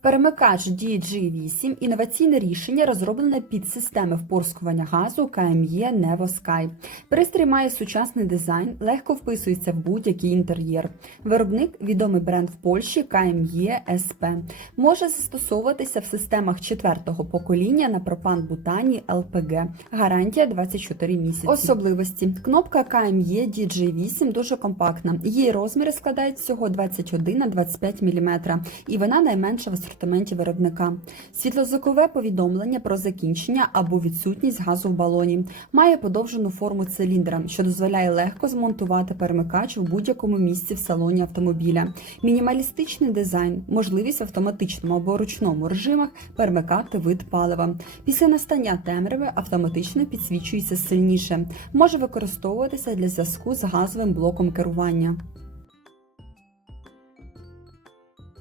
Перемикач DG8 – інноваційне рішення, розроблене під системи впорскування газу KME Nevo Sky. Пристрій має сучасний дизайн, легко вписується в будь-який інтер'єр. Виробник – відомий бренд в Польщі KME SP. Може застосовуватися в системах четвертого покоління на пропан-бутані LPG. Гарантія 24 місяці. Особливості. Кнопка KME DG8 дуже компактна. Її розміри складають всього 21 на 25 мм, і вона найменша в асортименті виробника. Світлозвукове повідомлення про закінчення або відсутність газу в балоні. Має подовжену форму циліндра, що дозволяє легко змонтувати перемикач в будь-якому місці в салоні автомобіля. Мінімалістичний дизайн, можливість в автоматичному або ручному режимах перемикати вид палива. Після настання темряви автоматично підсвічується сильніше. Може використовуватися для зв'язку з газовим блоком керування.